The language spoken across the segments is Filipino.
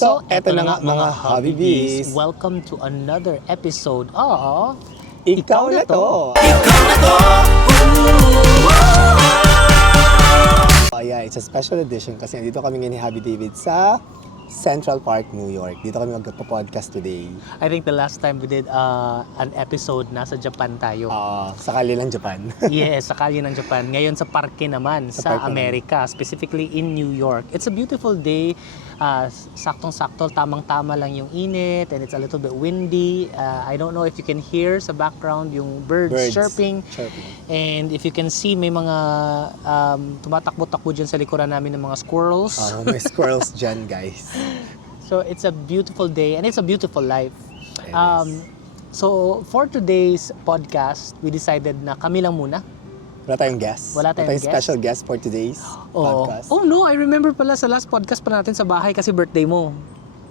So, eto na nga mga Hobby Bees. Welcome to another episode of Ikaw na to! Oh yeah, it's a special edition kasi nandito kami ngayon ni Hobby David sa Central Park, New York. Dito kami magpo-podcast today. I think the last time we did an episode, nasa Japan tayo. Sa kalilang Japan. Yes, sa kalye ng Japan. Ngayon sa parke naman, sa parke Amerika, specifically in New York. It's a beautiful day. Saktong-sakto, tamang-tama lang yung init and it's a little bit windy. I don't know if you can hear sa background yung birds chirping. And if you can see, may mga tumatakbo-takbo dyan sa likuran namin ng mga squirrels. May squirrels dyan, guys. So it's a beautiful day and it's a beautiful life. It is. So for today's podcast, we decided na kami lang muna. Wala tayong guest. Wala tayong guest. Special guest for today's podcast. Oh no, I remember pala sa last podcast pa natin sa bahay kasi birthday mo.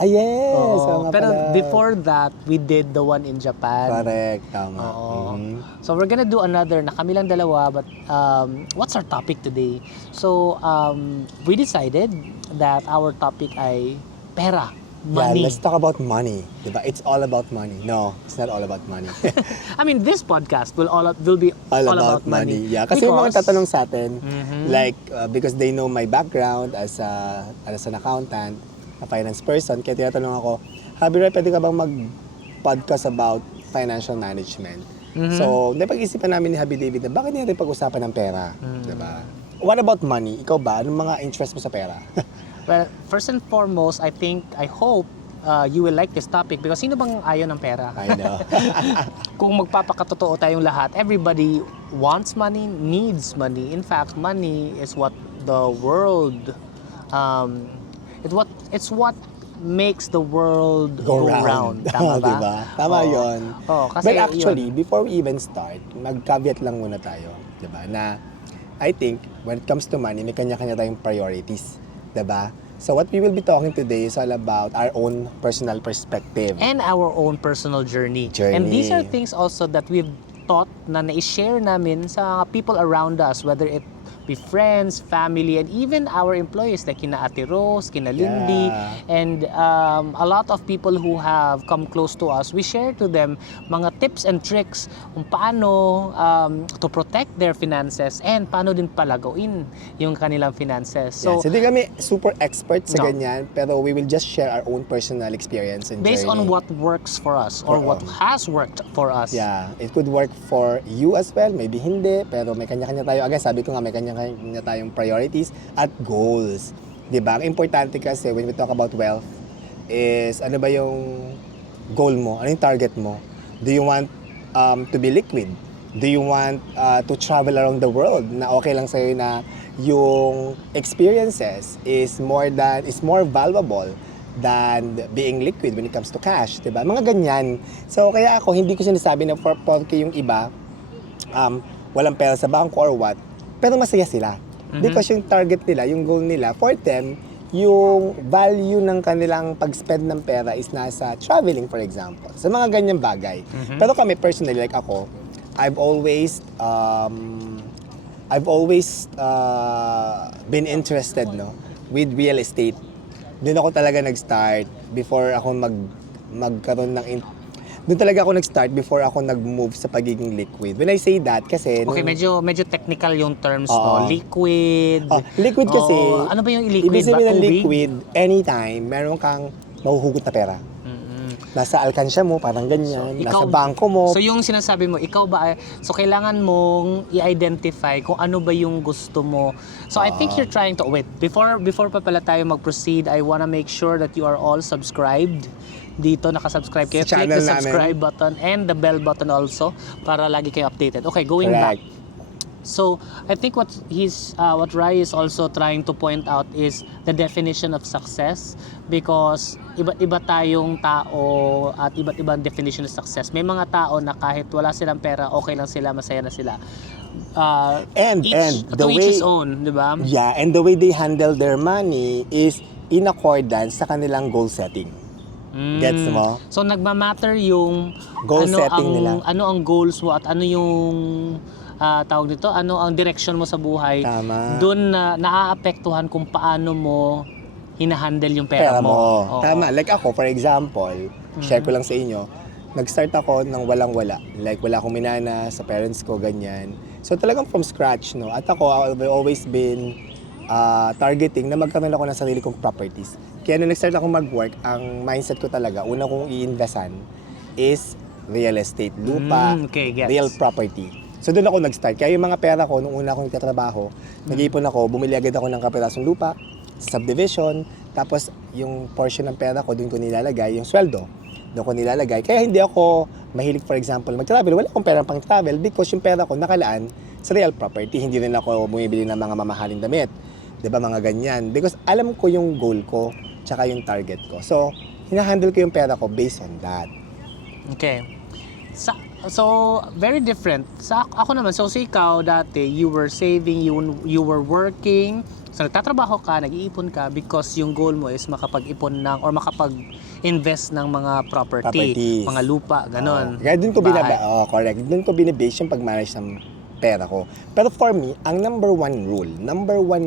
Yes! Oo. Pero before that, we did the one in Japan. Correct, tama. Oo. So we're gonna do another na kami lang dalawa, but what's our topic today? So we decided that our topic ay pera, money. Yeah, let's talk about money. Diba? It's all about money. No, it's not all about money. I mean, this podcast will be all about money. Yeah, kasi may mga tatanong sa atin, like, because they know my background as an accountant, a finance person, kaya tinatanong ako, Habi Ray, pwede ka bang mag-podcast about financial management? So, napag-isipan namin ni Habi David na bakit natin pag-usapan ng pera? Diba? What about money? Ikaw ba? Anong mga interest mo sa pera? Well, first and foremost, I hope you will like this topic because sino bang ayaw ng pera? I know. Kung magpapakatotoo tayong lahat, everybody wants money, needs money. In fact, money is what the world, it's what makes the world go round. Tama ba? Diba? Tama yun. Kasi But actually, before we even start, mag-caveat lang muna tayo. Diba? Na I think, when it comes to money, may kanya-kanya tayong priorities. Diba? So what we will be talking today is all about our own personal perspective. And our own personal journey. And these are things also that we've taught na na-share namin sa people around us, whether it be friends, family, and even our employees like kina Ate Rose, kina Lindy, and a lot of people who have come close to us. We share to them mga tips and tricks kung paano to protect their finances and paano din palagawin yung kanilang finances. So, hindi kami super expert sa ganyan, pero we will just share our own personal experience and based journey. on what works for us or what has worked for us. Yeah, it could work for you as well, maybe hindi, pero may kanya-kanya tayo. Again, sabi ko nga, may kanya-kanya tayong priorities at goals. Diba? Ang importante kasi when we talk about wealth is ano ba yung goal mo? Ano yung target mo? Do you want to be liquid? Do you want to travel around the world na okay lang sa'yo na yung experiences is more valuable than being liquid when it comes to cash, diba? Mga ganyan. So, kaya ako, hindi ko sinasabi na porque yung iba, walang pera sa bangko or what, pero masaya sila. Because yung target nila, yung goal nila, for them, yung value ng kanilang pag-spend ng pera is nasa traveling, for example. Sa mga ganyang bagay. Pero kami, personally, like ako, I've always been interested with real estate. Doon ako talaga nag-start before ako magkaroon ng doon talaga ako nag-start before ako nag-move sa pagiging liquid. When I say that, kasi... Okay, medyo technical yung terms, no? Liquid. Liquid kasi... Ano ba yung liquid? Ibig sabihin ng liquid, anytime, meron kang mahuhugot na pera. Nasa alkansya mo, parang ganyan. Nasa bangko mo. So yung sinasabi mo, ikaw ba, so kailangan mong i-identify kung ano ba yung gusto mo. So I think you're trying to, wait, before pa pala tayo mag-proceed, I wanna make sure that you are all subscribed. Dito, nakasubscribe kayo. Click the subscribe button and the bell button also para lagi kayo updated. Okay, going back. So, I think what Rai is also trying to point out is the definition of success because iba't iba tayong tao at iba't ibang definition of success. May mga tao na kahit wala silang pera, okay lang sila, masaya na sila. And the way, each his own, di ba? Yeah, and the way they handle their money is in accordance sa kanilang goal setting. Gets mo? So nagma-matter yung goal setting nila. Ano ang goals mo at ano yung tawag nito, ano ang direction mo sa buhay. Tama. Doon na naaapektuhan kung paano mo hinahandle yung pera mo. Oo. Tama. Like ako, for example, share ko lang sa inyo, nag-start ako ng walang-wala. Like, wala akong minana sa parents ko, ganyan. So, talagang from scratch, no? At ako, I've always been targeting na magkaroon ako ng sarili kong properties. Kaya nung nag-start ako mag-work, ang mindset ko talaga, una kong i-investan is real estate, lupa, Okay, gets. real property. So doon ako nag-start. Kaya yung mga pera ko, nung una akong nagtatrabaho, nag-iipon ako, bumili agad ako ng kapirasong lupa, subdivision, tapos yung portion ng pera ko, doon ko nilalagay, yung sweldo, doon ko nilalagay. Kaya hindi ako mahilig, for example, mag-travel. Wala akong pera pang travel because yung pera ko nakalaan sa real property. Hindi rin ako bumibili ng mga mamahaling damit. 'Di ba, mga ganyan. Because alam ko yung goal ko, tsaka yung target ko. So, hinahandle ko yung pera ko based on that. Okay. So, very different. Ako naman, so ikaw dati, you were saving, you were working, so nagtatrabaho ka, nag-iipon ka because yung goal mo is makapag-ipon ng or makapag-invest ng mga Properties. mga lupa, ganon. Kaya doon ko Bahay. correct. Doon ko binibase yung pag-manage ng pera ko. Pero for me, ang number one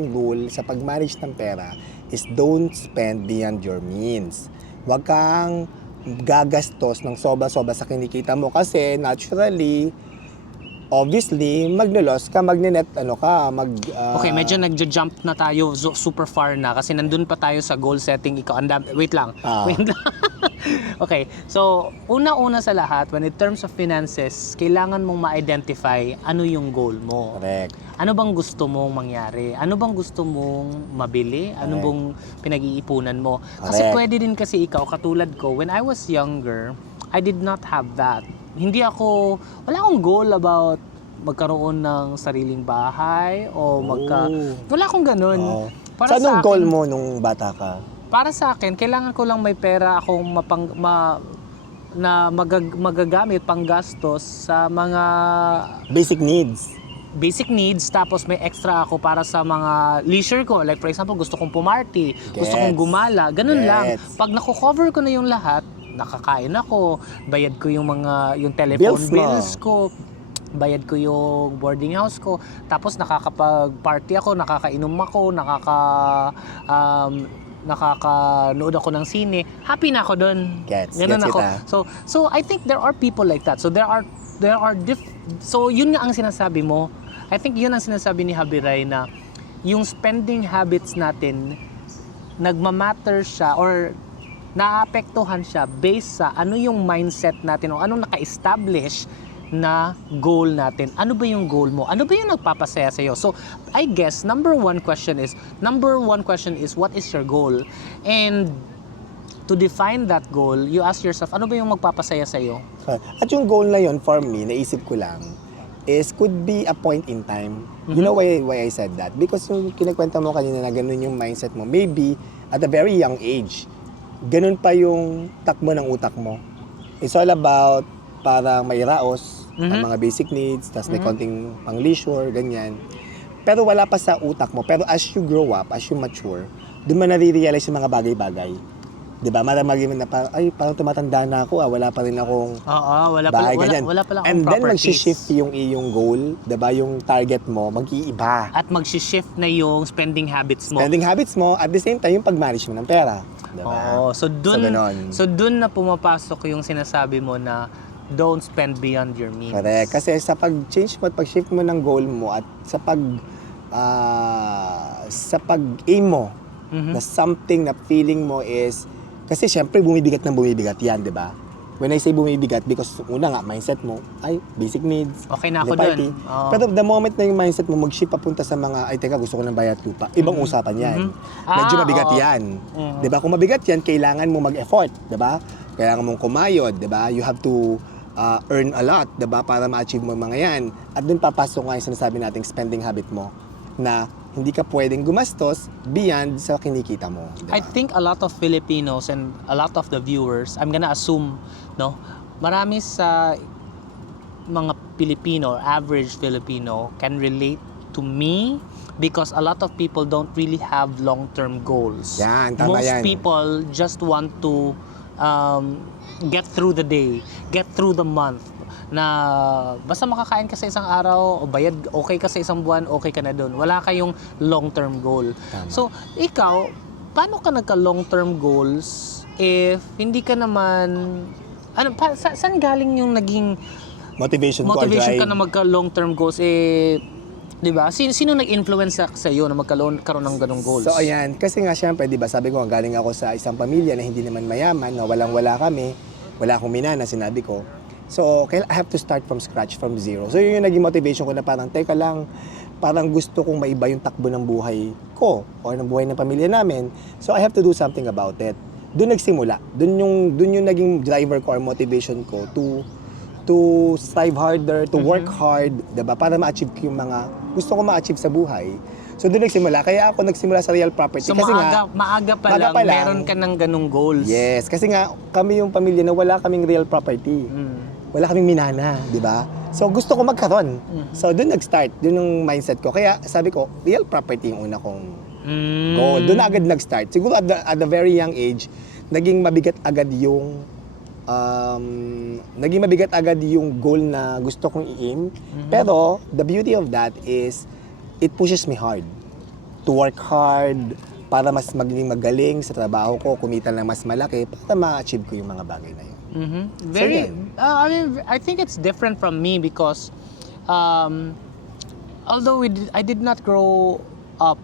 rule sa pag-manage ng pera is don't spend beyond your means. Huwag kang gagastos ng sobra-sobra sa kinikita mo kasi naturally, obviously, maglo-loss ka, magne-net, Okay, medyo nagja-jump na tayo super far na kasi nandun pa tayo sa goal setting. Wait lang. Wait lang. Okay, so una-una sa lahat, when in terms of finances, kailangan mong ma-identify ano yung goal mo. Correct. Ano bang gusto mong mangyari? Ano bang gusto mong mabili? Ano bang pinag-iipunan mo? Kasi Correct. pwede din kasi ikaw, katulad ko, when I was younger, I did not have that. Wala akong goal about magkaroon ng sariling bahay o wala akong ganun. Oo. Para So, anong sa goal akin- mo nung bata ka? Para sa akin, kailangan ko lang may pera akong magagamit panggastos sa mga Basic needs. tapos may extra ako para sa mga leisure ko. Like for example, gusto kong pumarty, gusto kong Gets. gumala, ganun lang. Gets. Pag nako-cover ko na yung lahat, nakakain ako, bayad ko yung telephone Bills mo. bills ko, bayad ko yung boarding house ko, tapos nakakapag-party ako, nakakainom ako, nakakanood ako ng sine, happy na ako doon. Gets Ganun ako. kita. So I think there are people like that. So so yun nga ang sinasabi mo. I think yun ang sinasabi ni Habiray na yung spending habits natin nagmamatter siya or naapektuhan siya based sa ano yung mindset natin o anong naka-establish na goal natin. Ano ba yung goal mo? Ano ba yung nagpapasaya sa'yo? So, I guess, number one question is, what is your goal? And to define that goal, you ask yourself, ano ba yung magpapasaya sa'yo? At yung goal na yun, for me, naisip ko lang, could be a point in time. You know why I said that? Because yung kinakwenta mo kanina na ganun yung mindset mo, maybe at a very young age, ganun pa yung takbo ng utak mo. It's all about parang may raos, ang mga basic needs, tapos may konting pang leisure, ganyan. Pero wala pa sa utak mo. Pero as you grow up, as you mature, doon mo nare-realize yung mga bagay-bagay. Diba? Maraming na parang tumatanda na ako, wala pa rin akong Oo, wala bahay, pala ganyan. akong And then properties. mag-shift yung iyong goal, diba? Yung target mo, mag-iiba. At mag-shift na yung spending habits mo. Spending habits mo, at the same time, yung pag-manage mo ng pera. Diba? Oo, so ganon. dun na pumapasok yung sinasabi mo na don't spend beyond your means. Correct. Kasi sa pag-change mo at pag-shift mo ng goal mo at sa pag-aim mo na something na feeling mo is, kasi syempre bumibigat yan, di ba? When I say bumibigat, because una nga, mindset mo, basic needs. Okay na ako party. dun. Oo. Pero the moment na yung mindset mo mag-shift papunta sa mga, teka, gusto ko ng bayad lupa, ibang usapan yan. Medyo mabigat oo. yan. Di ba? Kung mabigat yan, kailangan mo mag-effort, di ba? Kailangan mong kumayod, di ba? You have to earn a lot, di ba? Para ma-achieve mo mga yan. At dun papasok nga yung sinasabi nating spending habit mo na hindi ka pwedeng gumastos beyond sa kinikita mo. Di ba? I think a lot of Filipinos and a lot of the viewers, I'm gonna assume, no, marami sa mga Pilipino or average Filipino can relate to me because a lot of people don't really have long-term goals. Yan, tama Most yan. people just want to get through the day, get through the month, na basta makakain ka sa isang araw o bayad, okay ka sa isang buwan, okay ka na doon. Wala kayong long-term goal. Tama. So, ikaw, paano ka nagka long-term goals if hindi ka naman, saan galing yung naging Motivation ko, motivation ka drive. na magka long-term goals? Di ba? Sino nag-influence sa iyo na magkaroon ng ganong goals? So ayan, kasi nga syempre, di ba, sabi ko, galing ako sa isang pamilya na hindi naman mayaman, na walang-wala kami, wala akong minana, sinabi ko. So, I have to start from scratch, from zero. So yun yung naging motivation ko na parang, teka lang, parang gusto kong maiba yung takbo ng buhay ko or ng buhay ng pamilya namin. So I have to do something about it. Doon nagsimula. Doon yung naging driver ko or motivation ko to strive harder, to work hard, diba? Para ma-achieve ko yung mga gusto ko ma-achieve sa buhay. So doon nagsimula. Kaya ako nagsimula sa real property. So kasi maaga pa lang, meron ka ng ganong goals. Yes, kasi nga kami yung pamilya na wala kaming real property. Wala kaming minana, di ba? So gusto ko magkaroon. So doon nag-start, doon yung mindset ko. Kaya sabi ko, real property yung una kong goal. Doon na agad nag-start. Siguro at the very young age, naging mabigat agad yung goal na gusto kong i-aim. Pero the beauty of that is it pushes me hard to work hard para mas maging magaling sa trabaho ko, kumita ng mas malaki para ma-achieve ko yung mga bagay na yun. Very, So, I think it's different from me because although I did not grow up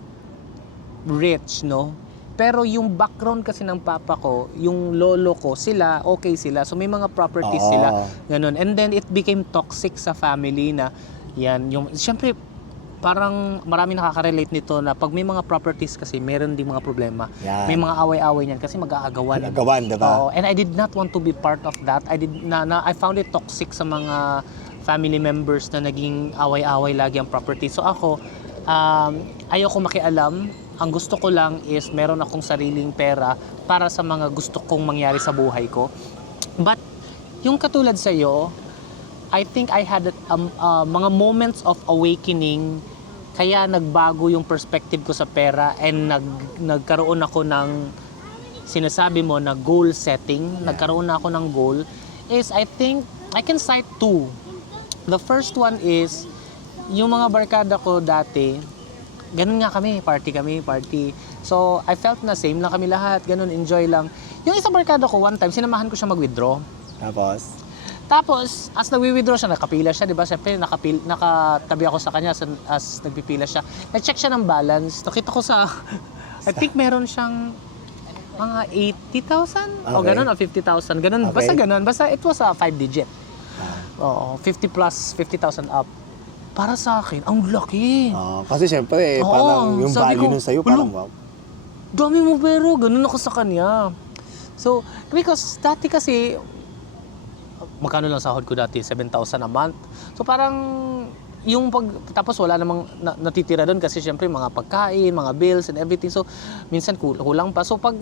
rich, no? Pero yung background kasi ng papa ko, yung lolo ko, sila, okay sila. So may mga properties sila, ganun. And then it became toxic sa family na, yan, yung, syempre, parang marami nakaka-relate nito na pag may mga properties kasi, meron ding mga problema. Yan. May mga away-away niyan kasi mag-aagawan. Agawan, diba? And I did not want to be part of that. I found it toxic sa mga family members na naging away-away lagi ang property. So ako, ayoko makialam. Ang gusto ko lang is meron akong sariling pera para sa mga gusto kong mangyari sa buhay ko. But yung katulad sa iyo, I think I had mga moments of awakening kaya nagbago yung perspective ko sa pera and nagkaroon ako ng sinasabi mo na goal setting. Nagkaroon na ako ng goal is I think I can cite two. The first one is yung mga barkada ko dati, ganun nga kami, party. So, I felt na same lang kami lahat, ganun, enjoy lang. Yung isang barkada ko, one time, sinamahan ko siya mag-withdraw. Tapos, as nagwi-withdraw siya, nakapila siya, di ba? Siyempre, nakatabi ako sa kanya as nagpipila siya. Na-check siya ng balance. Nakita ko sa, I think meron siyang mga 80,000 o ganun, o 50,000. Ganun, basta ganun. Basta it was a 5-digit. Oo, 50 plus 50,000 up. Para sa akin, ang laki. Kasi syempre, parang yung value nun sa'yo, parang wow. Dami mo pero, ganun ako sa kanya. So, because dati kasi, magkano lang sahod ko dati? 7,000 a month. So parang, tapos wala namang natitira doon kasi syempre mga pagkain, mga bills and everything. So, minsan kulang pa. So, pag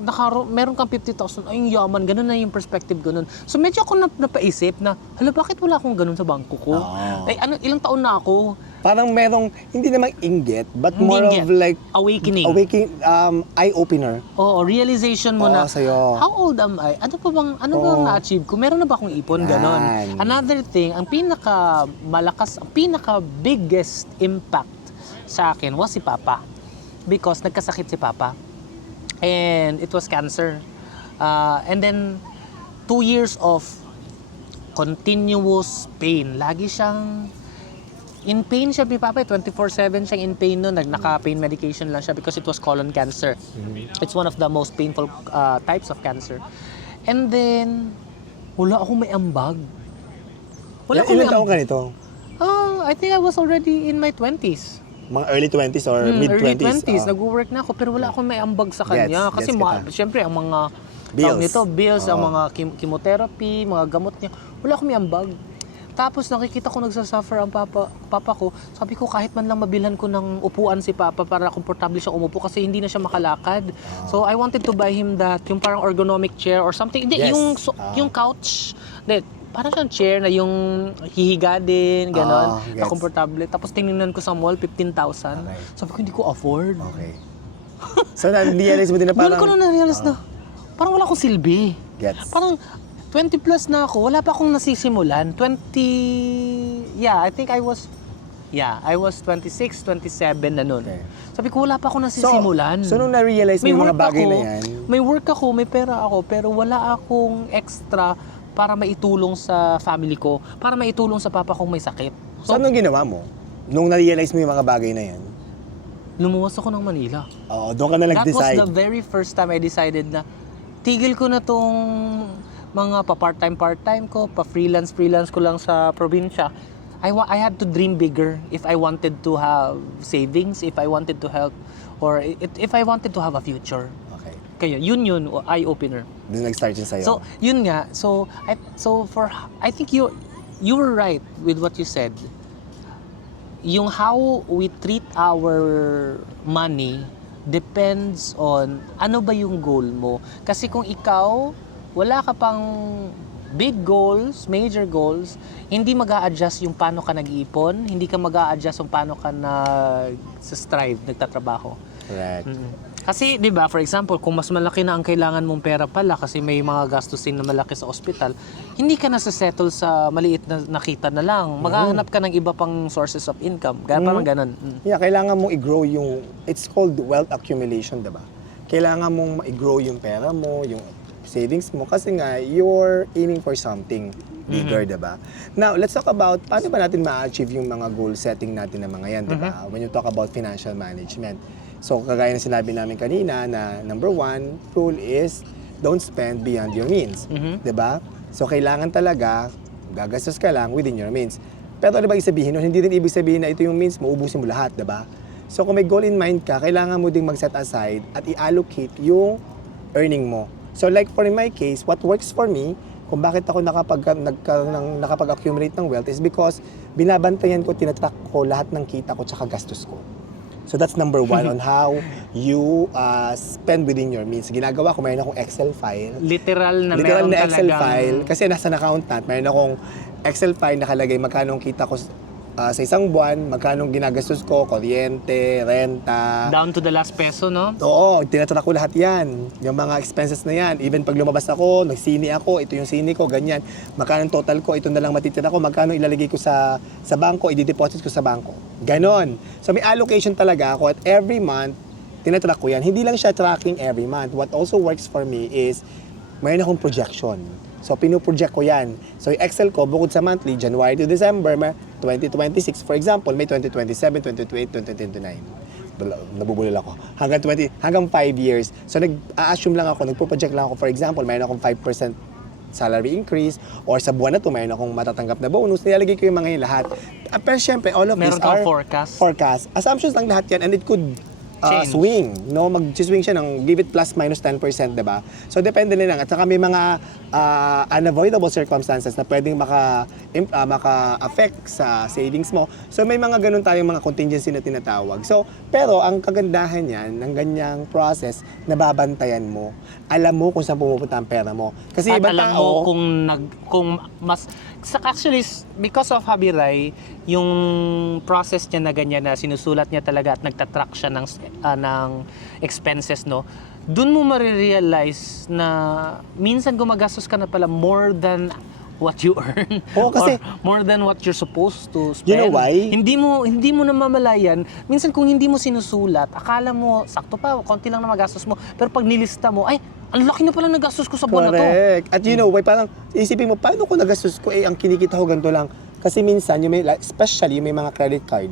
meron kang 50,000, ay yaman, ganun na yung perspective, ganun. So, medyo ako napaisip na, hala, bakit wala akong ganun sa bangko ko? Ay, ilang taon na ako? Parang merong, hindi namang inggit, but more of like, awakening, eye-opener. Oo, realization mo na, sa'yo. how old am I? Ano bang na-achieve ko? Meron na ba akong ipon? Ganon. Another thing, ang pinaka-biggest impact sa akin was si Papa. Because nagkasakit si Papa. And it was cancer. And then, 2 years of continuous pain. Lagi siyang in pain siya, Papa. 24/7 siyang in pain noon. Naka-pain medication lang siya because it was colon cancer. It's one of the most painful types of cancer. And then, wala akong may ambag. Ilan taong ka nito? I think I was already in my 20s. Mga early 20s or mid-20s? Early 20s. Nag-work na ako pero wala akong may ambag sa kanya. Kasi syempre, ang mga bills, ang mga chemotherapy, mga gamot niya, wala akong may ambag. Tapos nakikita ko nagsasuffer ang papa ko. Sabi ko kahit man lang mabilhan ko ng upuan si Papa para komportable siya umupo kasi hindi na siya makalakad. So I wanted to buy him that, yung parang ergonomic chair or something. Hindi, yung couch. Hindi, parang siyang chair na yung hihiga din, gano'n, na komportable. Tapos tinignan ko sa mall, 15,000. Sabi ko hindi ko afford. Okay. So na-realize mo din na parang... Doon ko na na-realize na parang wala akong silbi. Gets. Parang 20 plus na ako, wala pa akong nasisimulan. I think I was Yeah, I was 26, 27 na nun. Okay. Sabi ko, wala pa ako nasisimulan. So nung na-realize mo yung mga bagay na yan, May work ako, may pera ako, pero wala akong extra para maitulong sa family ko, para maitulong sa papa kong may sakit. so anong ginawa mo? Nung na-realize mo yung mga bagay na yan? Lumuwas ako ng Manila. Oo, doon ka na That was nag-decide. the very first time I decided na tigil ko na tong mga pa-part-time ko, pa-freelance ko lang sa probinsya. I had to dream bigger if I wanted to have savings, if I wanted to help, or if I wanted to have a future. Okay. Kaya yun, eye-opener. Doon nag-start yun sa'yo. So, yun nga. I think you were right with what you said. Yung how we treat our money depends on ano ba yung goal mo. Kasi kung ikaw, wala ka pang big goals, major goals, hindi mag-a-adjust yung paano ka nag-iipon, hindi ka mag-a-adjust yung paano ka nag-strive, nagtatrabaho. Correct. Kasi, di ba, for example, kung mas malaki na ang kailangan mong pera pala kasi may mga gastusin na malaki sa ospital, hindi ka nasa-settle sa maliit na nakita na lang. Maghahanap ka ng iba pang sources of income. Parang ganun. Yeah, kailangan mong i-grow yung, it's called wealth accumulation, diba? Kailangan mong i-grow yung pera mo, yung savings mo, kasi nga, you're aiming for something bigger, diba? Now, let's talk about, paano ba natin ma-achieve yung mga goal setting natin na mga yan, diba? When you talk about financial management. So, kagaya na sinabi namin kanina na number 1 rule is don't spend beyond your means. Diba? So, kailangan talaga gagastos ka lang within your means. Pero ano ba ibig sabihin nun? Hindi din ibig sabihin na ito yung means mo, ubusin mo lahat, diba? So, kung may goal in mind ka, kailangan mo ding mag-set aside at i-allocate yung earning mo. So, like for in my case, what works for me, kung bakit ako nakapag-accumulate ng wealth is because binabantayan ko, tinatrack ko lahat ng kita ko tsaka gastos ko. So that's number 1 on how you spend within your means. Ginagawa ko, mayroon akong Excel file. Literal na Excel file. Kasi nasa accountant, mayroon akong Excel file nakalagay magkano ang kita ko sa isang buwan, magkano ginagastos ko, kuryente, renta. Down to the last peso, no? Oo, tinatrack ko lahat yan. Yung mga expenses na yan. Even pag lumabas ako, nagsini ako, ito yung sini ko, ganyan. Magkano ang total ko, ito na lang matitira ko, magkano ilalagay ko sa bangko, i-deposit ko sa bangko. Ganon. So may allocation talaga ako at every month, tinatrack ko yan. Hindi lang siya tracking every month. What also works for me is, mayroon akong projection. So, pinuproject ko yan. So, yung Excel ko, bukod sa monthly, January to December, may 2026, for example, may 2027, 2028, 2029. Nabubulol ako. Hanggang 5 years. So, nag-assume lang ako, nagpo-project lang ako, for example, mayroon akong 5% salary increase, or sa buwan na to, mayroon akong matatanggap na bonus, nilalagay ko yung mga yun lahat. Pero syempre, all of these are forecast. Assumptions lang lahat yan, and it could swing, no? Mag-swing siya ng give it plus minus 10%, diba? So, depende na lang. At saka may mga unavoidable circumstances na pwedeng maka-affect sa savings mo. So, may mga ganun tayong mga contingency na tinatawag. So, pero ang kagandahan yan, ng ganyang process, nababantayan mo. Alam mo kung saan pumupunta ang pera mo. Kasi at ibang alam tao, mo kung mas actually because of Javi Rai, yung process niya na ganyan na sinusulat niya talaga at nagtatrack siya ng expenses, no, dun mo marirealize na minsan gumagastos ka na pala more than what you earn. Oo, kasi or more than what you're supposed to spend. You know why? Hindi mo namamalayan. Minsan kung hindi mo sinusulat, akala mo sakto pa, konti lang na magastos mo. Pero pag nilista mo, ay, ang laki na pala nagastos ko sa buwan na to. Correct. At you know, parang isipin mo, paano ko nagastos ko? Ang kinikita ko ganito lang. Kasi minsan, especially yung may mga credit card,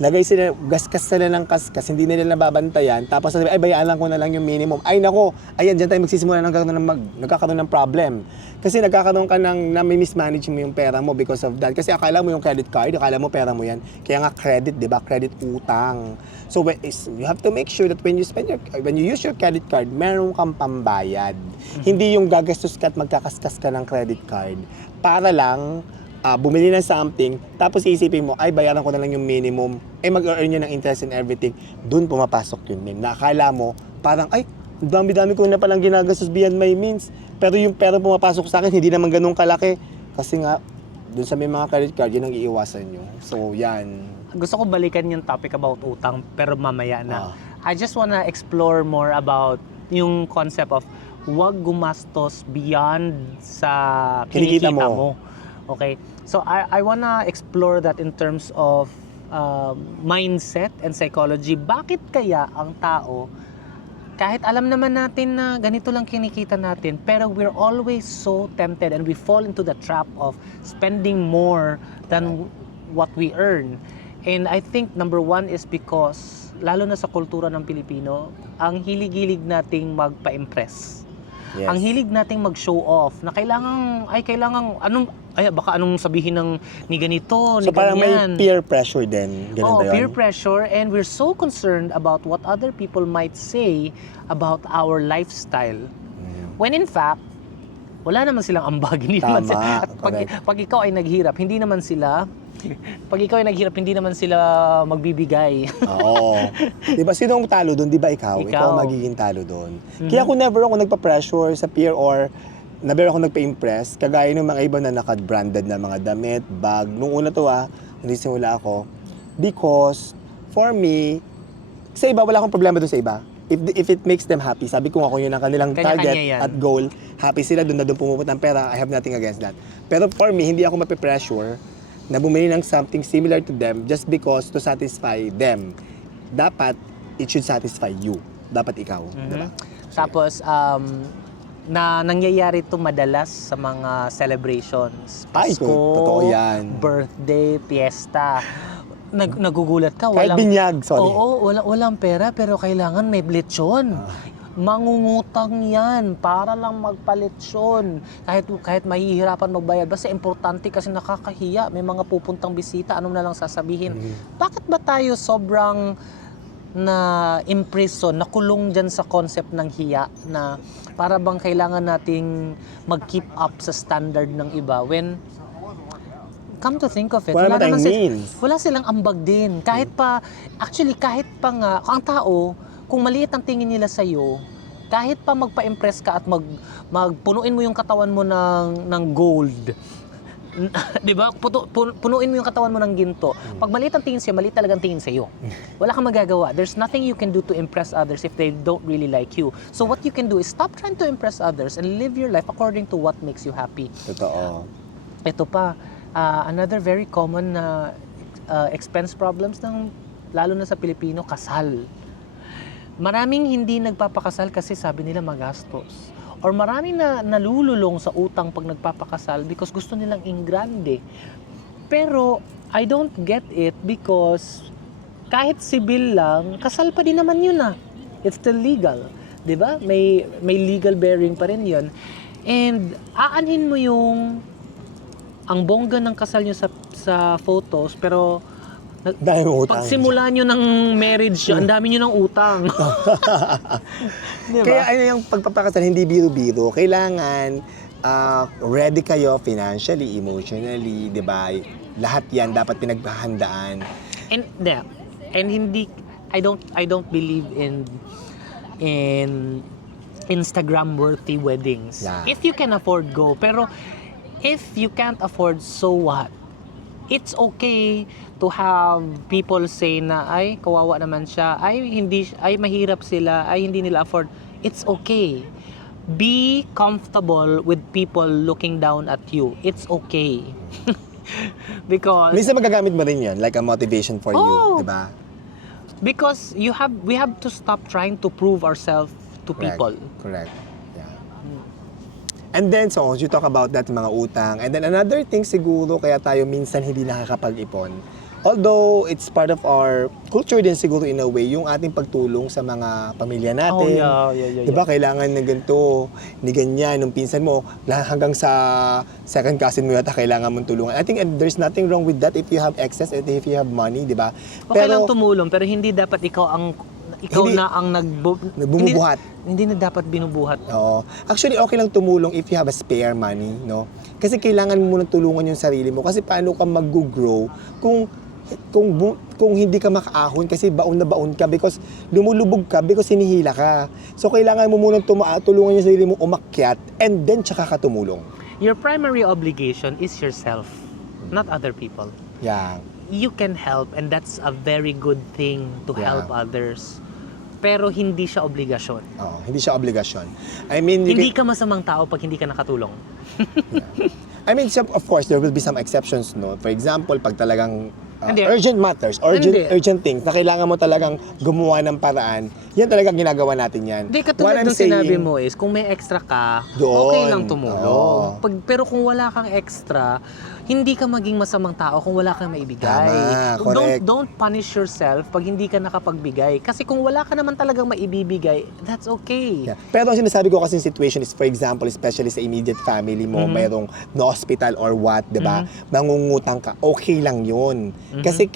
lagay sila, gaskas sila ng kaskas, hindi nila nababantayan, tapos sabi, ay bayaan lang ko na lang yung minimum. Ay nako, ayan, dyan tayo magsisimula nagkakaroon ng problem. Kasi nagkakaroon ka may mismanage mo yung pera mo because of that. Kasi akala mo yung credit card, akala mo pera mo yan. Kaya nga credit, di ba? Credit utang. So you have to make sure that when you use your credit card, meron kang pambayad. Hindi yung gagastos ka at magkakaskas ka ng credit card para lang bumili ng something, tapos isipin mo, ay, bayaran ko na lang yung minimum, mag-earn yun ng interest and everything, dun pumapasok yun. Nakakala mo, parang, ay, dami-dami ko na palang ginagastos beyond my means. Pero yung pera pumapasok sa akin, hindi naman ganun kalaki. Kasi nga, dun sa may mga credit card, yun ang iiwasan nyo. So, yan. Gusto ko balikan yung topic about utang, pero mamaya na. I just wanna explore more about yung concept of wag gumastos beyond sa kinikita mo. Okay? So, I wanna explore that in terms of mindset and psychology, bakit kaya ang tao, kahit alam naman natin na ganito lang kinikita natin, pero we're always so tempted and we fall into the trap of spending more than what we earn. And I think number one is because, lalo na sa kultura ng Pilipino, ang hilig-hilig nating magpa-impress. Yes. Ang hilig nating mag-show off na kailangan baka anong sabihin ng ni ganito, ni So parang may ganyan. peer pressure din. Ganun ba yun? Peer pressure, and we're so concerned about what other people might say about our lifestyle. When in fact, wala naman silang ambag. Hindi naman Tama, sila, at correct. pag ikaw ay naghirap, hindi naman sila magbibigay. Oo. Di ba, sino ang talo doon? Di ba ikaw? Ikaw ang magiging talo doon. Kaya kung never ako nagpa-pressure sa peer or never ako nagpa-impress, kagaya ng mga iba na naka-branded na mga damit, bag. Nung una to hindi simula ako. Because, for me, sa iba, wala akong problema doon sa iba. If it makes them happy, sabi ko nga kung yun ang kanilang Kanya-kanya target yan. at goal, happy sila doon na doon pumupunta ng pera, I have nothing against that. Pero for me, hindi ako mape-pressure na bumili ng something similar to them just because to satisfy them. Dapat, it should satisfy you. Dapat ikaw. Diba? Tapos, na nangyayari ito madalas sa mga celebrations. Ay, Pasko, totoo yan. birthday, fiesta. Nagugulat ka. Kahit binyag, sorry. Oo, walang pera pero kailangan may lechon. Mangungutang yan para lang magpaletsyon. Kahit mahihirapan magbayad. Basta importante kasi nakakahiya. May mga pupuntang bisita, anong na lang sasabihin. Bakit ba tayo sobrang na imprison, nakulong dyan sa concept ng hiya na para bang kailangan nating mag-keep up sa standard ng iba when come to think of it, Wala naman tayong means. wala silang ambag din. Kahit pa nga, ang tao, kung maliit ang tingin nila sa'yo, kahit pa magpa-impress ka at magpunuin mo yung katawan mo ng gold, di ba? Punuin mo yung katawan mo ng ginto. Pag maliit ang tingin sa'yo, maliit talagang tingin sa'yo. Wala kang magagawa. There's nothing you can do to impress others if they don't really like you. So what you can do is stop trying to impress others and live your life according to what makes you happy. Totoo. Ito pa, another very common na expense problems lalo na sa Pilipino, kasal. Maraming hindi nagpapakasal kasi sabi nila magastos. Or maraming na nalululong sa utang pag nagpapakasal because gusto nilang ingrande. Pero I don't get it because kahit civil lang, kasal pa din naman yun . It's still legal. 'Di ba? May legal bearing pa rin yun. And aanhin mo ang bongga ng kasal nyo sa photos, pero Dahil utang. pag simula nyo ng marriage nyo, ang dami nyo ng utang. Diba? Kaya yung pagpapakasal, hindi biro-biro. Kailangan ready kayo financially, emotionally, di ba? Lahat yan dapat pinaghahandaan. And hindi, I don't believe in Instagram-worthy weddings. Yeah. If you can afford, go. Pero if you can't afford, so what? It's okay to have people say na, ay, kawawa naman siya, ay, mahirap sila, ay, hindi nila afford. It's okay. Be comfortable with people looking down at you. It's okay. Because Minsan magagamit mo rin yun, like a motivation for you, Oh. di ba? because we have to stop trying to prove ourselves to people. Correct. Yeah. And then, so, you talk about that, mga utang. And then, another thing siguro, kaya tayo minsan hindi nakakapag-ipon. Although, it's part of our culture din siguro in a way, yung ating pagtulong sa mga pamilya natin. Oh, yeah. Diba, kailangan ng ganito, ni ganyan, nung pinsan mo, hanggang sa second cousin mo yata, kailangan mong tulungan. I think there's nothing wrong with that if you have excess, if you have money, diba? Okay lang tumulong, pero hindi dapat ikaw Hindi- na ang Bumubuhat. Hindi na dapat binubuhat. Oo. Actually, okay lang tumulong if you have a spare money, no? Kasi kailangan mo munang tulungan yung sarili mo. Kasi paano ka mag-grow kung hindi ka makaahon kasi baon na baon ka because lumulubog ka because hinihila ka. So, kailangan mo munang tulungan yung sarili mo umakyat and then tsaka ka tumulong. Your primary obligation is yourself, not other people. Yeah. You can help and that's a very good thing to Yeah. help others. Pero hindi siya obligasyon. Oo, hindi siya obligasyon. I mean, you Hindi can- ka masamang tao pag hindi ka nakatulong. I mean, of course, there will be some exceptions, no? For example, pag talagang Hindi. urgent matters, Hindi. urgent things na kailangan mo talagang gumawa ng paraan, yan talagang ginagawa natin yan. Hindi, What katulad I'm ng sinabi saying, mo is, kung may extra ka, Doon. okay lang tumulong. Oo. Pero kung wala kang extra, hindi ka maging masamang tao kung wala kang maibigay. Tama, correct. Don't punish yourself pag hindi ka nakapagbigay. Kasi kung wala ka naman talagang maibibigay, that's okay. Yeah. Pero ang sinasabi ko kasi situation is, for example, especially sa immediate family mo, mayroong no hospital or what, di ba? Mangungutang ka, okay lang yun. Kasi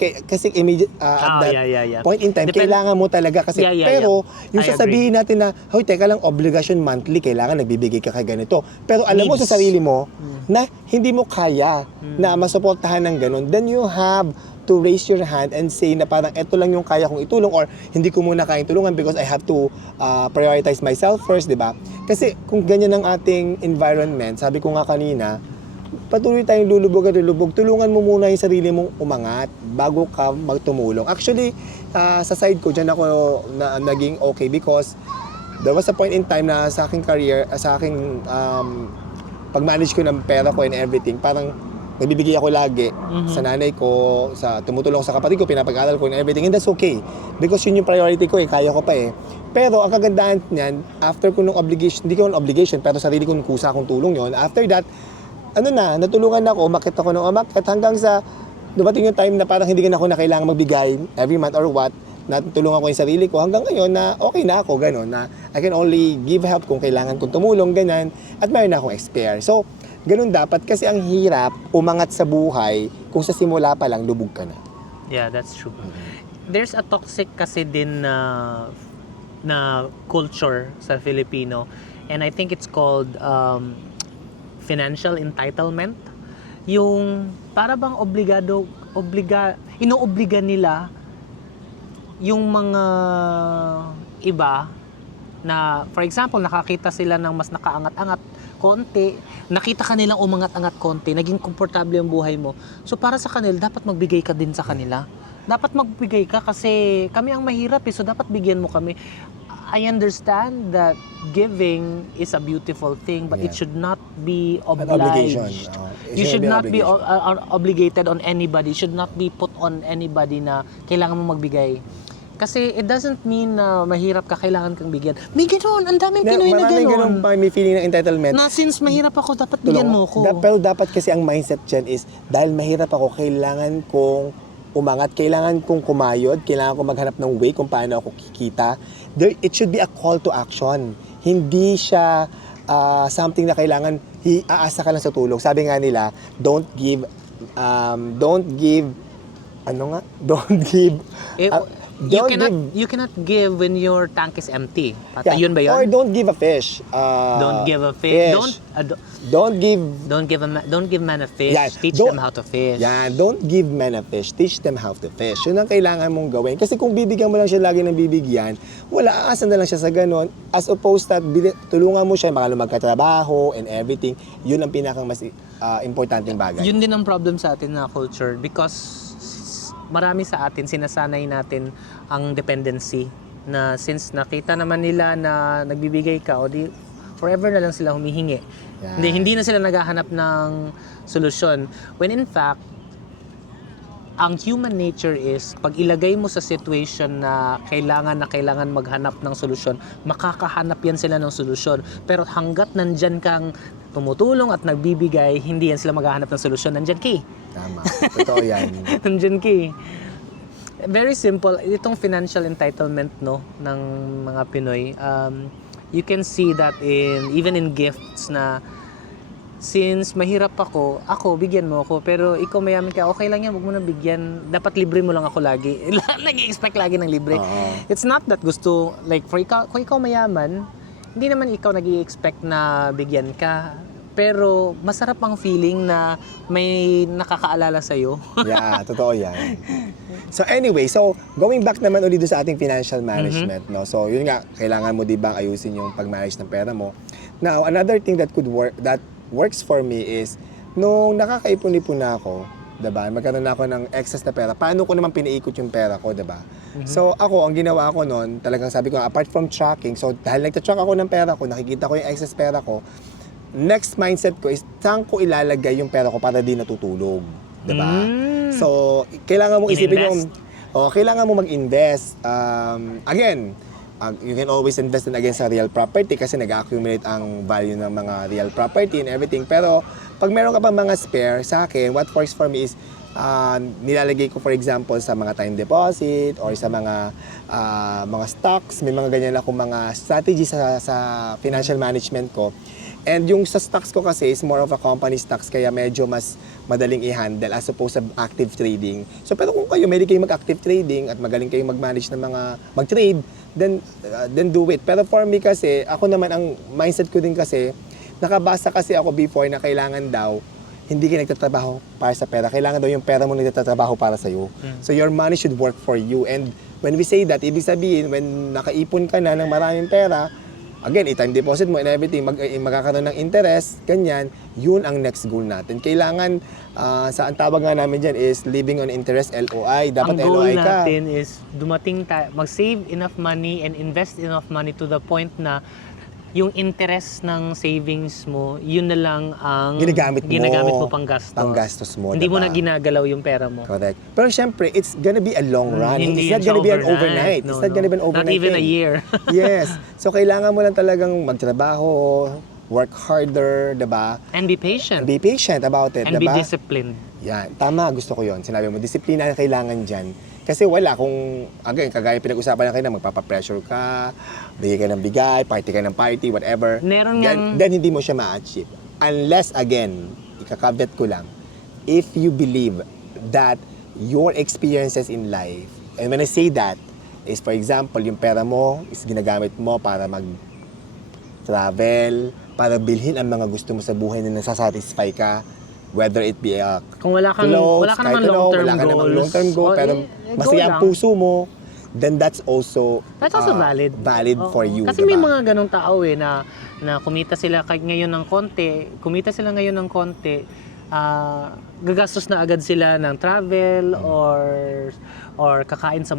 immediate, at that yeah. point in time, Depend- kailangan mo talaga kasi. Yeah, pero, yung I sasabihin natin na, hoy, teka lang, obligation monthly, kailangan nagbibigay ka kay ganito. Pero alam mo Needs. sa sarili mo, na hindi mo kaya na masuportahan ng ganun, then you have to raise your hand and say na parang eto lang yung kaya kong itulong or hindi ko muna kayang tulungan because I have to prioritize myself first, di ba? Kasi kung ganyan ang ating environment, sabi ko nga kanina, patuloy tayong lulubog at lulubog. Tulungan mo muna yung sarili mong umangat bago ka magtumulong. Actually, sa side ko, dyan ako naging okay because there was a point in time na sa aking career, sa aking pag-manage ko ng pera ko and everything, parang nagbibigay ako lagi sa nanay ko, sa tumutulong sa kapatid ko, pinapag-aral ko and everything, and that's okay. Because yun yung priority ko kaya ko pa Pero ang kagandahan niyan, after ko nung obligation, hindi ko nung obligation, pero sarili ko nung kusa akong tulong yon. After that, natulungan ako, umakit ako ng umakit hanggang sa dumating yung time na parang hindi na ako na kailangan magbigay every month or what, natutulungan ko yung sarili ko hanggang ngayon na okay na ako, gano'n, na I can only give help kung kailangan kong tumulong, ganyan, at mayroon na akong experience. So, ganun dapat kasi ang hirap umangat sa buhay kung sa simula pa lang lubog ka na. Yeah, that's true. There's a toxic kasi din na culture sa Filipino, and I think it's called financial entitlement. Yung para bang inoobliga nila yung mga iba na, for example, nakakita sila ng mas nakaangat-angat konti, nakita kanilang umangat-angat konti, naging komportable yung buhay mo. So para sa kanila, dapat magbigay ka din sa kanila. Dapat magbigay ka kasi kami ang mahirap so dapat bigyan mo kami. I understand that giving is a beautiful thing, but it should not be obligation. obliged. It You should shouldn't not be be obligated on anybody. It should not be put on anybody na kailangan mo magbigay. Kasi it doesn't mean na mahirap ka, kailangan kang bigyan. May gano'n, ang daming Pinoy na Maraming gano'n. may feeling ng entitlement. Na since mahirap ako, dapat bigyan mo ko. Pero dapat kasi ang mindset dyan is, dahil mahirap ako, kailangan kong umangat, kailangan kong kumayod, kailangan kong maghanap ng way kung paano ako kikita. It should be a call to action. Hindi siya something na kailangan aasa ka lang sa tulong. Sabi nga nila, don't give You cannot give when your tank is empty. Yun ba yun? Or don't give a fish. Don't give a fish. Don't give man a fish. Yeah, Teach them how to fish. Yan, don't give men a fish. Teach them how to fish. Yun ang kailangan mong gawin. Kasi kung bibigyan mo lang siya lagi ng bibigyan, wala, aasan na lang siya sa ganun. As opposed that, tulungan mo siya, makalo magkatrabaho and everything. Yun ang pinakang mas importanteng bagay. Yun din ang problem sa atin na culture because marami sa atin sinasanay natin ang dependency na since nakita naman nila na nagbibigay ka o di forever na lang sila humihingi. Yeah. Hindi na sila naghahanap ng solusyon. When in fact, ang human nature is pag ilagay mo sa situation na kailangan maghanap ng solusyon, makakahanap yan sila ng solusyon. Pero hanggat nandyan kang tumutulong at nagbibigay, hindi yan sila maghahanap ng solusyon. Nandyan ka Tama. Totoo yan. Nandyan ka Very simple. Itong financial entitlement ng mga Pinoy, you can see that even in gifts na since mahirap ako, bigyan mo ako. Pero ikaw mayaman ka, okay lang yan, huwag mo na bigyan. Dapat libre mo lang ako lagi. Nag-i-expect lagi ng libre. It's not that gusto, like, kung ikaw mayaman, hindi naman ikaw nag-i-expect na bigyan ka. Pero masarap ang feeling na may nakakaalala sa'yo. Yeah, totoo yan. So anyway, going back naman ulit sa ating financial management, no? So yun nga, kailangan mo 'di ba ayusin yung pag-manage ng pera mo. Now, another thing that works for me is nung nakakaipon-ipon na ako, 'di ba? Magkaroon na ako ng excess na pera. Paano ko naman pinaikot yung pera ko, 'di ba? So ako, ang ginawa ko noon, talagang sabi ko, apart from tracking, so dahil nagta-track ako ng pera ko, nakikita ko yung excess pera ko, next mindset ko is saan ko ilalagay yung pera ko para di natutulog. Diba? So, kailangan mong isipin yung, In-invest. kailangan mo mag-invest. Again, you can always invest in again sa real property kasi nag-accumulate ang value ng mga real property and everything. Pero, pag meron ka pang mga spare, sa akin, what works for me is, nilalagay ko for example sa mga time deposit or sa mga stocks, may mga ganyan akong mga strategy sa financial management ko. And yung sa stocks ko kasi is more of a company stocks kaya medyo mas madaling i-handle as opposed sa active trading. So pero kung kayo, mahilig kayo mag-active trading at magaling kayong mag-manage ng mga mag-trade, then do it. Pero for me kasi, ako naman ang mindset ko din kasi, nakabasa kasi ako before na kailangan daw hindi ka nagtatrabaho para sa pera. Kailangan daw yung pera mo nagtatrabaho para sa'yo. So your money should work for you. And when we say that, ibig sabihin, when nakaipon ka na ng maraming pera, again, i-time deposit mo and everything, magkakaroon ng interest, ganyan, yun ang next goal natin. Kailangan, ang tawag nga namin dyan is living on interest, LOI. Dapat Ang goal LOI ka. natin is dumating tayo, mag-save enough money and invest enough money to the point na yung interest ng savings mo, yun na lang ang Ginagamit mo pang gastos. Panggastos mo, Hindi mo na diba? ginagalaw yung pera mo. Correct. Pero syempre, it's gonna be a long run. Hindi It's not yan gonna siya be an overnight. No, It's not gonna be an overnight Not even a thing. year. Yes. So, kailangan mo lang talagang magtrabaho, work harder, diba? And be patient. Be patient about it, And be diba? disciplined. Yan. Tama, gusto ko yon. Sinabi mo, disiplina ang kailangan dyan. Kasi wala kung, again, kagaya pinag-usapan na kayo na magpapapressure ka, bigay ka ng bigay, party ka ng party, whatever. Meron Then hindi mo siya ma-achieve. Unless, again, ikakavet ko lang, if you believe that your experiences in life, and when I say that, is for example, yung pera mo is ginagamit mo para mag-travel, para bilhin ang mga gusto mo sa buhay na nasasatisfy ka, whether it be Kung wala kang clothes, naman kahit ano, long-term wala ka namang goals. long-term goal, pero go masaya ang lang. puso mo, then that's also valid. valid Oo. for you. Kasi may diba? mga ganong tao na kumita sila ngayon ng konti, gagastos na agad sila ng travel or kakain sa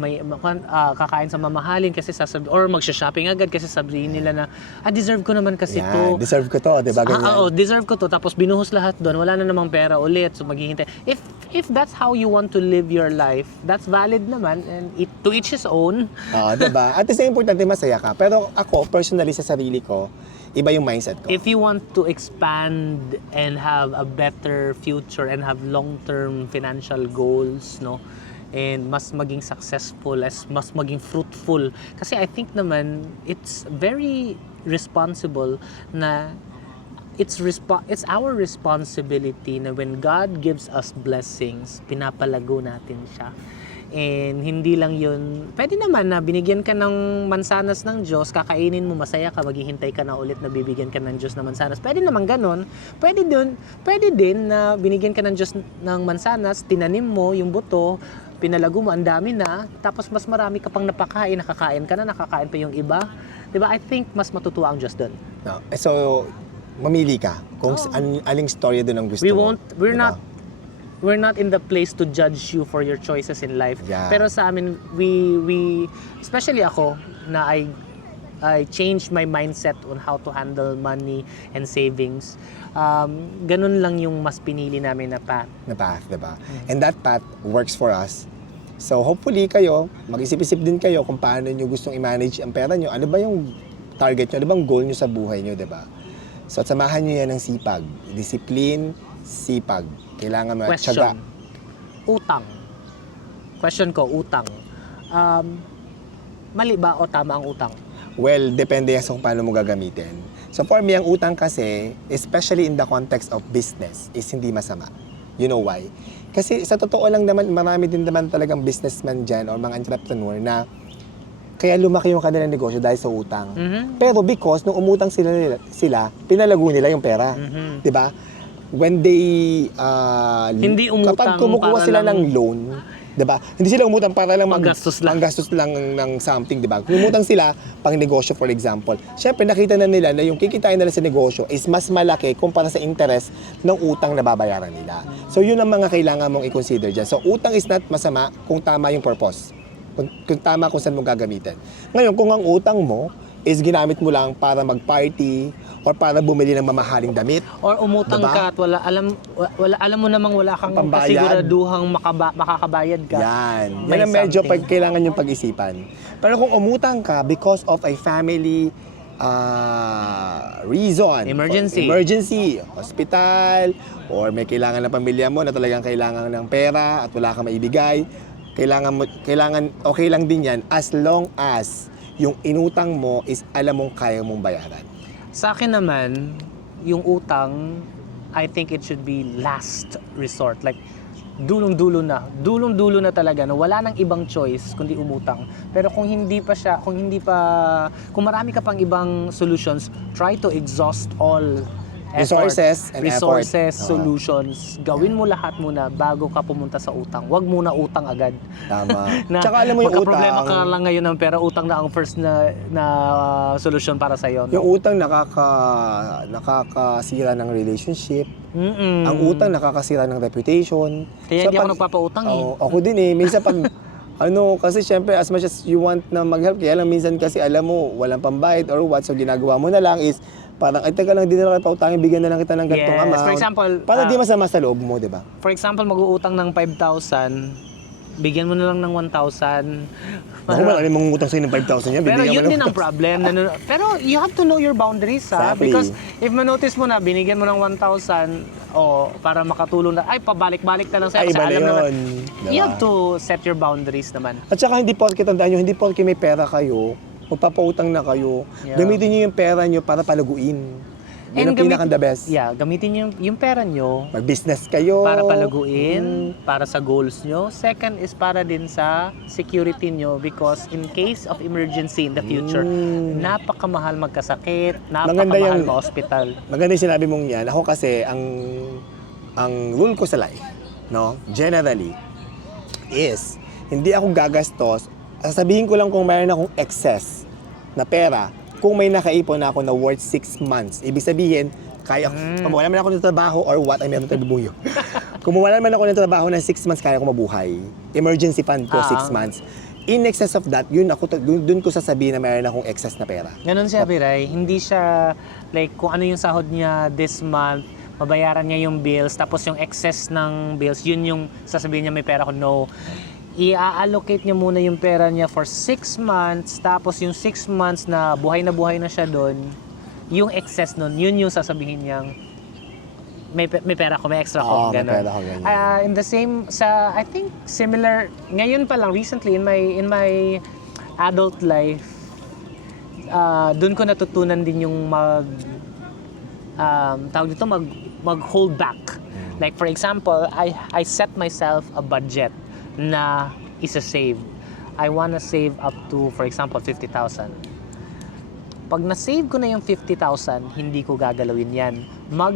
mamahalin kasi or magsha-shopping agad kasi sabihin nila na deserve ko naman kasi Yan, to. deserve ko to, di ba ganyan? Deserve ko to. Tapos binuhos lahat doon. Wala na namang pera ulit. So maghihintay. If that's how you want to live your life, that's valid naman. And to each his own. Oo, diba? At the same importante, masaya ka. Pero ako, personally, sa sarili ko, iba yung mindset ko. If you want to expand and have a better future and have long-term financial goals, no? And mas maging successful, mas maging fruitful. Kasi I think naman, it's very responsible na it's our responsibility na when God gives us blessings, pinapalago natin siya. And hindi lang yun, pwede naman na binigyan ka ng mansanas ng Diyos, kakainin mo, masaya ka, maghihintay ka na ulit na bibigyan ka ng Diyos ng mansanas. Pwede naman ganun. Pwede din na binigyan ka ng Diyos ng mansanas, tinanim mo yung buto, pinalago mo, ang dami na, tapos mas marami ka pang nakakain ka na, nakakain pa yung iba. Diba? I think mas matutuwa ang Diyos doon. No. So, mamili ka kung aling story doon ang gusto mo. We're not in the place to judge you for your choices in life. Yeah. Pero sa amin, we especially ako, na I changed my mindset on how to handle money and savings. Ganun lang yung mas pinili namin na path. Na path, diba? And that path works for us. So, hopefully kayo, mag-isip-isip din kayo kung paano nyo gustong i-manage ang pera nyo. Ano ba yung target nyo? Ano bang goal nyo sa buhay nyo, diba? So, at samahan nyo yan ng sipag. Discipline, sipag. Kailangan Question. Utang. Question ko, utang. Mali ba o tama ang utang? Well, depende yan sa kung paano mo gagamitin. So for me, ang utang kasi, especially in the context of business, is hindi masama. You know why? Kasi sa totoo lang naman, marami din naman talagang businessman dyan or mga entrepreneur na kaya lumaki yung kanilang negosyo dahil sa utang. Pero because nung umutang sila pinalago nila yung pera. 'Di ba? When they Hindi umutang kapag kumukuha para sila lang- ng loan, 'di ba? Hindi sila umutang para lang Panggastos lang. panggastos lang ng something, 'di ba? Umutang sila pang negosyo for example. Syempre nakita na nila na yung kikitain nila sa negosyo is mas malaki kumpara sa interest ng utang na babayaran nila. So yun ang mga kailangan mong i-consider diyan. So utang is not masama kung tama yung purpose. Kung tama kung saan mo gagamitin. Ngayon, kung ang utang mo is ginamit mo lang para mag-party or para bumili ng mamahaling damit. Or umutang Diba? ka at alam mo namang wala kang Pambayad. kasiguraduhang makakabayad ka. Yan. May Yan ang medyo something. kailangan yung pag-isipan. Pero kung umutang ka because of a family reason, emergency, hospital, or may kailangan ng pamilya mo na talagang kailangan ng pera at wala kang maibigay, kailangan okay lang din yan as long as yung inutang mo is alam mong kaya mong bayaran. Sa akin naman, yung utang, I think it should be last resort. Like, dulong-dulo na talaga na wala nang ibang choice kundi umutang. Pero kung marami ka pang ibang solutions, try to exhaust all Resources and effort. solutions. Gawin mo lahat muna bago ka pumunta sa utang. Huwag muna utang agad. Tama. Na Tsaka alam mo yung magka-problema utang, ka lang ngayon ng pera, utang na ang first na solusyon para sa iyo. yung utang nakakasira ng relationship. Ang utang nakakasira ng reputation. Kaya hindi ako nagpapautang eh. Ako din eh. Minsan pag kasi syempre as much as you want na mag-help, kaya lang minsan kasi alam mo walang pambayad or what, so ginagawa mo na lang is parang ay teka lang, di na lang kita pautangin, bigyan na lang kita ng ganitong amount. For example, para di masama sa loob mo, di ba? For example, mag-uutang ng 5,000, bigyan mo na lang ng 1,000. Ako marami mong utang sa'yo ng 5,000 yan, Pero bibigyan mo yun ng din ang problem. Pero you have to know your boundaries, ha? Exactly. Because if ma-notice mo na, binigyan mo ng 1,000, para makatulong na, ay, pabalik-balik na lang sa'yo. Ay, Kasi iba na alam naman, yun. Diba? you have to set your boundaries naman. At saka hindi porke, tandaan nyo, hindi porke may pera kayo, magpapautang na kayo, Yeah. gamitin nyo yung pera nyo para palaguin. Yun ang pinaka-the best. Yeah, gamitin yung pera nyo Mag-business kayo. para palaguin, para sa goals nyo. Second is para din sa security nyo because in case of emergency in the future, napakamahal magkasakit, napakamahal ma-hospital. Maganda yung sinabi mong yan. Ako kasi, ang rule ko sa life, no, generally, is, hindi ako gagastos. Sasabihin ko lang kung mayroon akong excess na pera, kung may nakaipon na ako na worth 6 months. Ibig sabihin, kaya kung wala man ako ng trabaho or what, ay meron tayo bubuyo. Kung wala man ako ng trabaho na 6 months, kaya ko mabuhay. Emergency fund ko, 6 months. In excess of that, dun ko sasabihin na mayroon akong excess na pera. Ganun siya, Biray. Hindi siya, like, kung ano yung sahod niya this month, mabayaran niya yung bills, tapos yung excess ng bills, yun yung sasabihin niya may pera ko. No. I-allocate niya muna yung pera niya for 6 months, tapos yung 6 months na buhay na siya doon, yung excess nun, yun yung sasabihin niyang may pera ko, may extra ko, may ganun. pera ko, ganyan. In the same, I think similar, ngayon pa lang, recently, in my adult life, doon ko natutunan din yung tawag dito, mag-hold back. Like for example, I set myself a budget na isa-save. I wanna save up to, for example, 50,000. Pag na-save ko na yung 50,000, hindi ko gagalawin yan.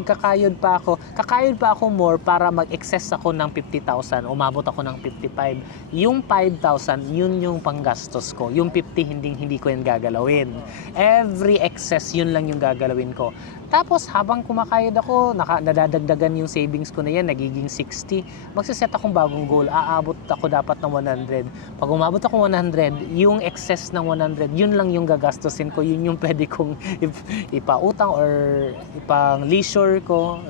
Kakayod pa ako more para mag-excess ako ng 50,000, umabot ako ng 55. Yung 5,000, yun yung panggastos ko. Yung 50, hindi ko yan gagalawin. Every excess, yun lang yung gagalawin ko. Tapos, habang kumakayod ako, nadadagdagan yung savings ko na yan, nagiging 60. Magsiset akong bagong goal, aabot ako dapat ng 100. Pag umabot ako 100, yung excess ng 100, yun lang yung gagastusin ko, yun yung pwede kong ipautang or ipang leisure ko,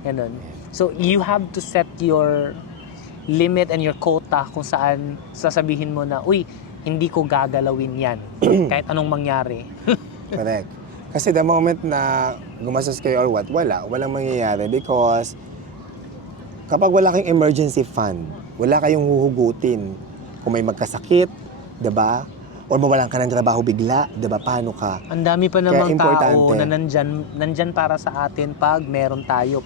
ganun. So, you have to set your limit and your quota kung saan sasabihin mo na, uy, hindi ko gagalawin yan, kahit anong mangyari. Correct. Kasi the moment na gumastos kayo or what, walang mangyayari because kapag wala kayong emergency fund, wala kayong huhugutin. Kung may magkasakit, 'di ba? Or mawalan ka ng trabaho bigla, 'di ba? Paano ka? Ang dami pa namang tao importante. na nandyan para sa atin pag meron tayo.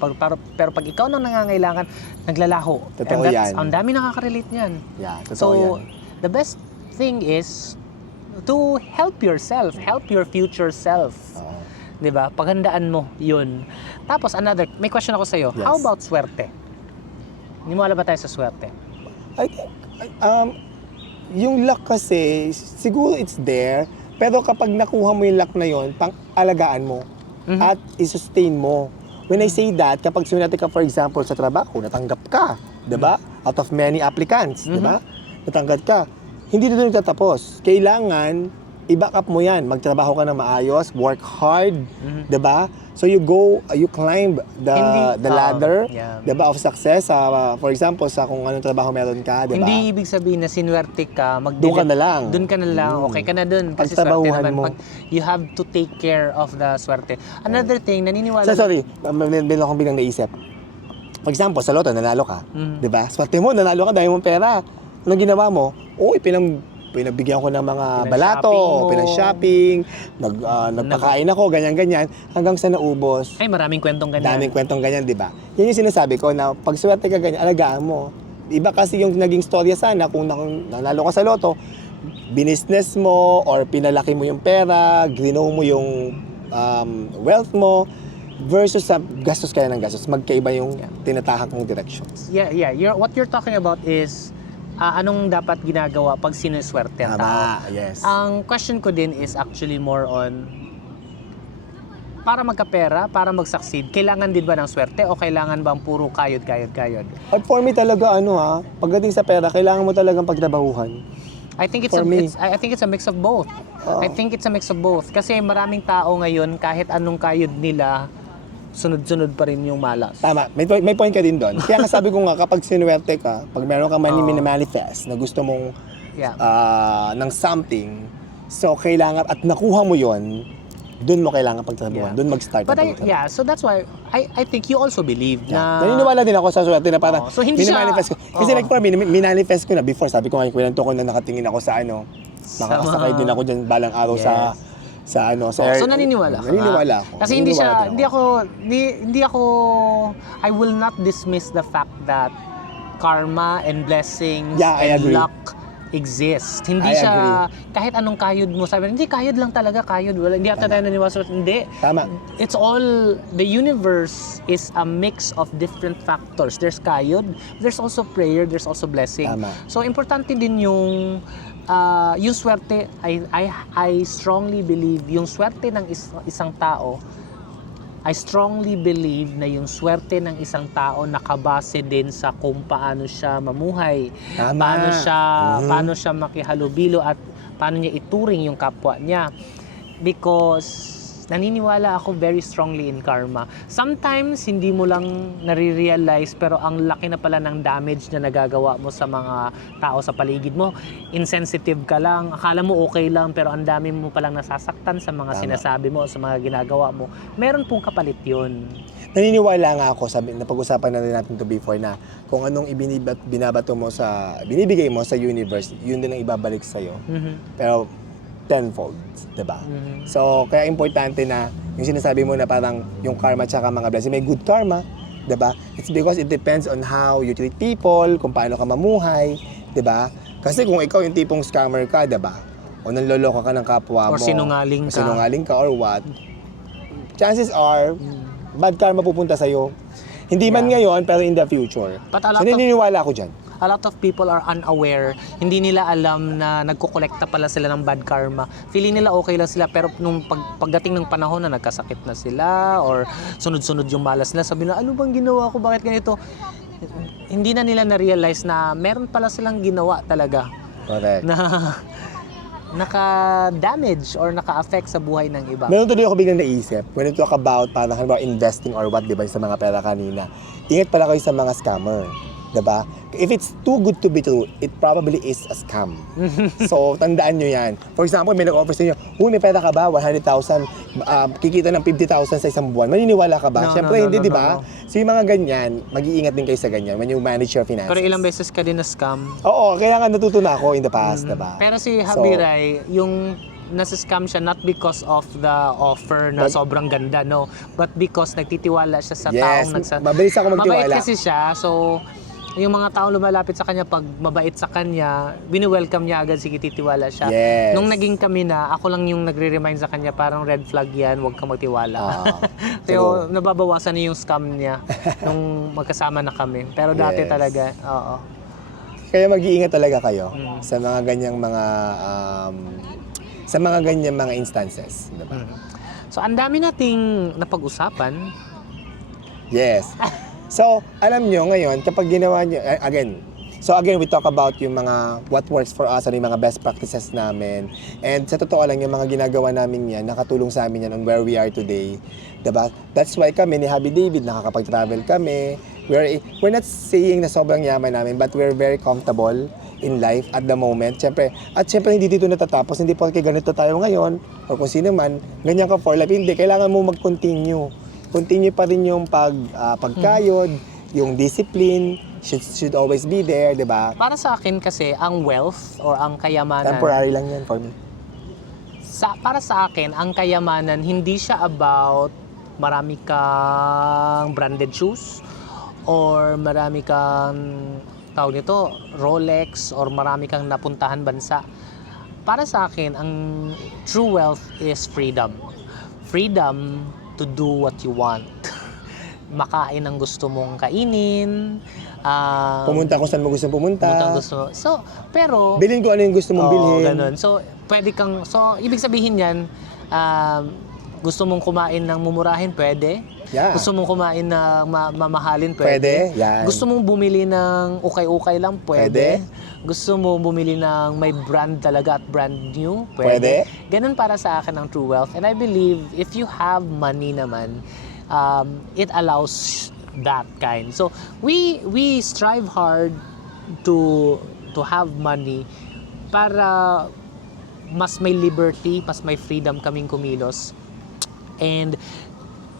Pero pag ikaw nang nangangailangan, naglalaho. Totoo yan. Ang dami nakaka-relate niyan. Yeah, totoo So, yan. the best thing is to help yourself, help your future self. 'Di ba? Paghandaan mo 'yun. Tapos may question ako sa iyo. Yes. How about swerte? Hindi mo alam ba tayo sa swerte? I think, yung luck kasi, siguro it's there, pero kapag nakuha mo yung luck na yon, pang-alagaan mo at i-sustain mo. When I say that, kapag sunati ka, for example, sa trabaho, natanggap ka, di ba? Out of many applicants, di ba? Natanggap ka. Hindi doon nagtatapos. Kailangan i-back up mo yan. Magtrabaho ka ng maayos, work hard, Mhm. 'di ba? So you climb the ladder, yeah. 'di ba, of success. For example, sa kung anong trabaho meron ka, 'di ba? Hindi ibig sabihin na sinwerte ka, Doon ka na lang. Doon ka na lang, okay ka na doon. Kasi swerte Pagtrabahuhan naman. mo. You have to take care of the swerte. Another thing, naniniwala... Sorry, meron akong biglang naisip. For example, sa loto, nanalo ka. Mhm. 'Di ba? Swerte mo, nanalo ka, dahil mong pera. Anong ginawa mo? Pinabigyan ko ng mga balato, mo. pinang-shopping, nagpakain ako, ganyan-ganyan, hanggang sa naubos. Ay, maraming kwentong ganyan. Daming kwentong ganyan, di ba? Yan yung sinasabi ko na pag swerte ka ganyan, alagaan mo. Iba kasi yung naging storya sana kung nanalo ka sa loto, binisnes mo or pinalaki mo yung pera, ginaw mo yung wealth mo, versus sa gastos kaya ng gastos. Magkaiba yung tinatahak mong directions. Yeah. What you're talking about is anong dapat ginagawa pag sinuswerte ang tao. Tama, yes. Ang question ko din is actually more on para magkapera, para mag-succeed, kailangan din ba ng swerte o kailangan bang puro kayod? At for me talaga, pagdating sa pera, kailangan mo talagang pagtrabahuhan. I think it's For me. I think it's a mix of both. I think it's a mix of both kasi maraming tao ngayon kahit anong kayod nila sunod-sunod pa rin yung malas. Tama, may point ka din doon. Kaya nga sabi ko nga, kapag sinuwerte ka, pag meron ka manifest na gusto mong Yeah. ng something, so kailangan, at nakuha mo yon, doon mo kailangan pagtrabahuan, Yeah. doon mag-start But ang pagtrabaho. so that's why I think you also believe na Naniniwala din ako sa swerte na parang So, hindi siya- minimanifest ko. Kasi like for me, minanifest ko na before. Sabi ko nga, kwento ko na nakatingin ako sa makakasakay din ako dyan balang araw Yes. sa So naniniwala ka? Naniniwala ako. Kasi Naniniwala din hindi ako I will not dismiss the fact that karma and blessings Yeah, I and agree. luck exist. Hindi I siya kahit anong kayod mo sabi, hindi kayod lang talaga, kayod wala. Hindi ata tayo naniniwala sa hindi. Tama. It's all the universe is a mix of different factors. There's kayod, there's also prayer, there's also blessing. Tama. So importante din yung swerte. I strongly believe yung swerte ng isang tao, I strongly believe na yung swerte ng isang tao nakabase din sa kung paano siya mamuhay, Tama. paano siya makihalubilo at paano niya ituring yung kapwa niya. Because naniniwala ako very strongly in karma. Sometimes hindi mo lang nare-realize pero ang laki na pala ng damage na nagagawa mo sa mga tao sa paligid mo. Insensitive ka lang, akala mo okay lang pero ang dami mo palang nasasaktan sa mga Tama. sinasabi mo, sa mga ginagawa mo. Meron pong kapalit yun. Naniniwala nga ako, napag-usapan na rin natin to before, na kung anong binibigay mo sa universe, yun din ang ibabalik sa'yo. Pero tenfold, diba? So, kaya importante na yung sinasabi mo na parang yung karma tsaka mga blessing, may good karma, diba? It's because it depends on how you treat people, kung paano ka mamuhay, diba? Kasi kung ikaw yung tipong scammer ka, diba? O nanloloko ka ng kapwa mo, Or sinungaling ka. sinungaling ka or what, chances are, bad karma pupunta sa'yo. Hindi man ngayon, pero in the future. But a So, lot of- naniniwala ako dyan. A lot of people are unaware. Hindi nila alam na nagkukolekta pala sila ng bad karma. Feeling nila okay lang sila pero nung pagdating ng panahon na nagkasakit na sila or sunod-sunod yung malas nila, sabi na, ano bang ginawa ko? Bakit ganito? Hindi na nila na-realize na meron pala silang ginawa talaga Correct. na naka-damage or naka-affect sa buhay ng iba. Meron tuloy ako biglang naisip, when you talk about parang halimbawa investing or what, di ba, sa mga pera kanina, ingat pala kayo sa mga scammer. Diba? If it's too good to be true, it probably is a scam. So, tandaan nyo yan. For example, may nag-offer sa inyo, may pera ka ba? 100,000, kikita ng 50,000 sa isang buwan. Maniniwala ka ba? No, Siyempre, no, hindi, no, diba? no. So, yung mga ganyan, mag-iingat din kayo sa ganyan when you manage your finances. Pero ilang beses ka din na scam. Oo, kaya nga natuto na ako in the past, diba? Pero si So, Habiray, yung nasa-scam siya not because of the offer na sobrang ganda, no? But because nagtitiwala siya sa Yes, taong mabilis ako magtiwala. Mabait kasi siya, so yung mga taong lumalapit sa kanya, pag mabait sa kanya, bini-welcome niya agad, sige, titiwala siya. Yes. Nung naging kami na, ako lang yung nagre-remind sa kanya, parang red flag yan, huwag kang magtiwala. So, nababawasan niya yung scam niya nung magkasama na kami. Pero dati Yes. talaga, oo. Kaya mag-iingat talaga kayo sa mga ganyang mga instances, diba? So, ang dami nating napag-usapan. Yes. So, alam nyo ngayon, kapag ginawa nyo, again, So again, we talk about yung mga what works for us, ano yung mga best practices namin. And sa totoo lang, yung mga ginagawa namin yan, nakatulong sa amin yan on where we are today. Diba? That's why kami ni Happy David, nakakapag-travel kami. We're not saying na sobrang yaman namin, but we're very comfortable in life at the moment. Siyempre, hindi dito natatapos. Hindi po kaya ganito tayo ngayon, o kung sino man, ganyan ka for life. Hindi, kailangan mo mag-continue. Continue pa rin yung pagkayod, yung discipline, should always be there, di ba? Para sa akin kasi, ang wealth or ang kayamanan, Temporary lang yan for me. para sa akin, ang kayamanan, hindi siya about marami kang branded shoes or marami kang tawag nito, Rolex or marami kang napuntahan bansa. Para sa akin, ang true wealth is freedom. Freedom to do what you want. Makain ang gusto mong kainin. Pumunta kung saan mo gusto pumunta. So, pero... Bilhin ko ano yung gusto mong bilhin. Ganun. So, pwede kang... So, ibig sabihin yan, gusto mong kumain ng mumurahin, pwede. Yeah. Gusto mong kumain ng mamahalin, pwede. Yan. Gusto mong bumili ng ukay-ukay lang, pwede. Gusto mong bumili ng may brand talaga at brand new, pwede. Ganun para sa akin ang true wealth. And I believe, if you have money naman, it allows that kind. So, we strive hard to have money para mas may liberty, mas may freedom kaming kumilos. And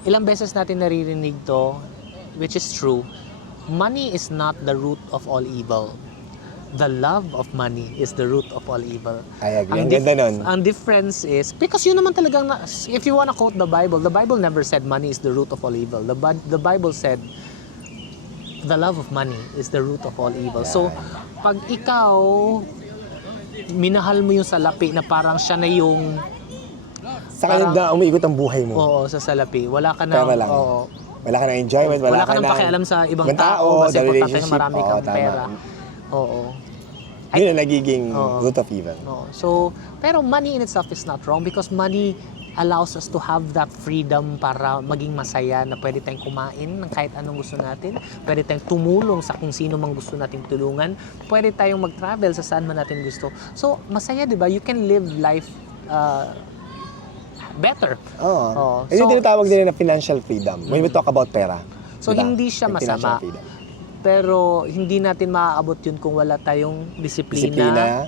ilang beses natin naririnig to, which is true, money is not the root of all evil. The love of money is the root of all evil. I agree. Ang ganda nun. Ang difference is, because yun naman talagang, if you wanna quote the Bible never said money is the root of all evil. The Bible said, the love of money is the root of all evil. So, pag ikaw, minahal mo yung salapi na parang siya na yung sa kanya na umiikot ang buhay mo. Oo, sa salapi. Wala ka na... Pera lang. Oo. Wala ka na enjoyment, Wala ka nang pakialam sa ibang tao kasi importante na marami kang pera. Oo. Yun ang nagiging Oo. root of evil. Oo. So, pero money in itself is not wrong because money allows us to have that freedom para maging masaya na pwede tayong kumain ng kahit anong gusto natin, pwede tayong tumulong sa kung sino mang gusto nating tulungan, pwede tayong mag-travel sa saan man natin gusto. So, masaya, di ba? You can live life better. Oo. So, Yung tinatawag nila na financial freedom when we talk about pera. So, diba? hindi siya Yung masama. financial freedom. Pero hindi natin maaabot yun kung wala tayong Disiplina,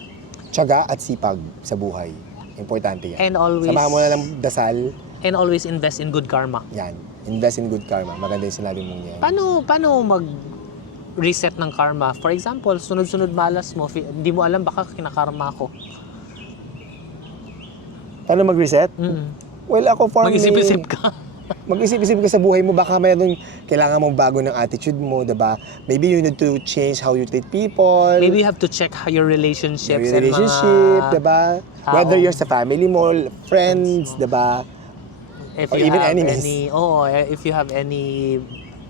tiyaga at sipag sa buhay. Importante yan. And always, Samahan mo na ng dasal. and always invest in good karma. Yan. Invest in good karma. Maganda yung sinabi mong yan. Paano mag-reset ng karma? For example, sunod-sunod malas mo, hindi mo alam baka kinakarma ako. Paano mag-reset? Well, ako for Mag-isip-isip me, ka. mag-isip-isip ka sa buhay mo, baka mayroong kailangan mong bago ng attitude mo, diba? Maybe you need to change how you treat people. Maybe you have to check how your relationships your relationship, and mga diba? tao. Whether you're sa family mo, friends, diba? if or you even have enemies. if you have any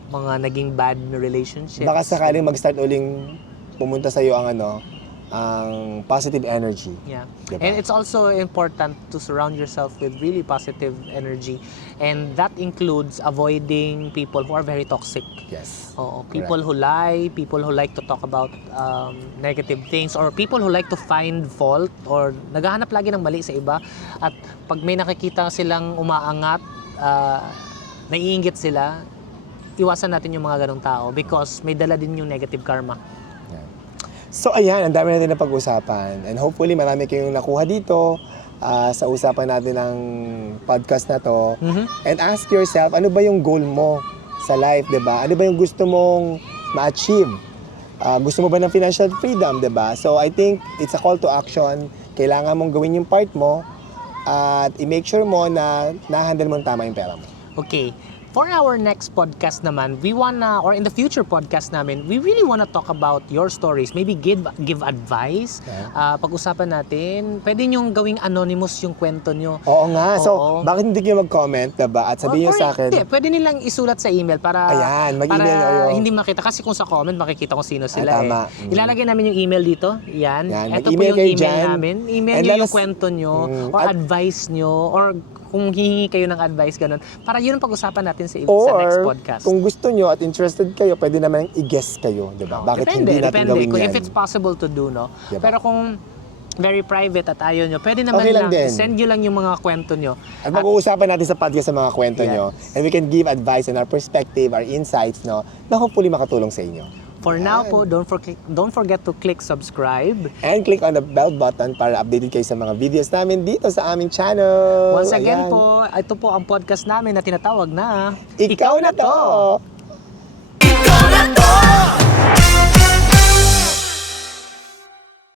mga naging bad relationships. Baka sakaling mag-start uling pumunta sa'yo ang positive energy. Yeah. Diba? And it's also important to surround yourself with really positive energy. And that includes avoiding people who are very toxic. Yes. Oo, people who lie, people who like to talk about negative things, or people who like to find fault or naghahanap lagi ng mali sa iba. At pag may nakikita silang umaangat, naiinggit sila, iwasan natin yung mga ganong tao because may dala din yung negative karma. So ayan, ang dami natin na pag-usapan. And hopefully marami kayong nakuha dito sa usapan natin ng podcast na to. And ask yourself, ano ba yung goal mo sa life, diba? Ano ba yung gusto mong ma-achieve? Gusto mo ba ng financial freedom, diba? So I think it's a call to action. Kailangan mong gawin yung part mo at i-make sure mo na na-handle mo tama yung pera mo. Okay. For our next podcast naman, we wanna, or in the future podcast namin, we really wanna talk about your stories. Maybe give advice. Yeah. Pag-usapan natin. Pwede nyong gawing anonymous yung kwento nyo. Oo nga. So, Oo. bakit hindi kayo mag-comment, diba? At sabihin nyo Or sa akin. Hindi, pwede nilang isulat sa email para, Ayan, mag-email para kayo. hindi makita. Kasi kung sa comment, makikita kung sino sila tama. Ilalagay namin yung email dito. Yan. Yan, Ito po mag-email yung kayo email dyan. namin. Email And nyo let yung us- kwento nyo or at- advice nyo or kung hihingi kayo ng advice, ganun. Para yun ang pag-usapan natin sa Or, next podcast. kung gusto nyo at interested kayo, pwede naman i-guess kayo, di ba? Bakit hindi natin gawin kung yan? if it's possible to do, no? Diba? Pero kung very private at ayaw nyo, pwede naman Okay lang lang, din. send nyo lang yung mga kwento nyo. At pag-uusapan natin sa podcast sa mga kwento Yes. nyo, and we can give advice on our perspective, our insights, no, na hopefully makatulong sa inyo. For now po, don't forget to click subscribe. And click on the bell button para updated kayo sa mga videos namin dito sa aming channel. Once again Ayan. po, ito po ang podcast namin na tinatawag na Ikaw na to!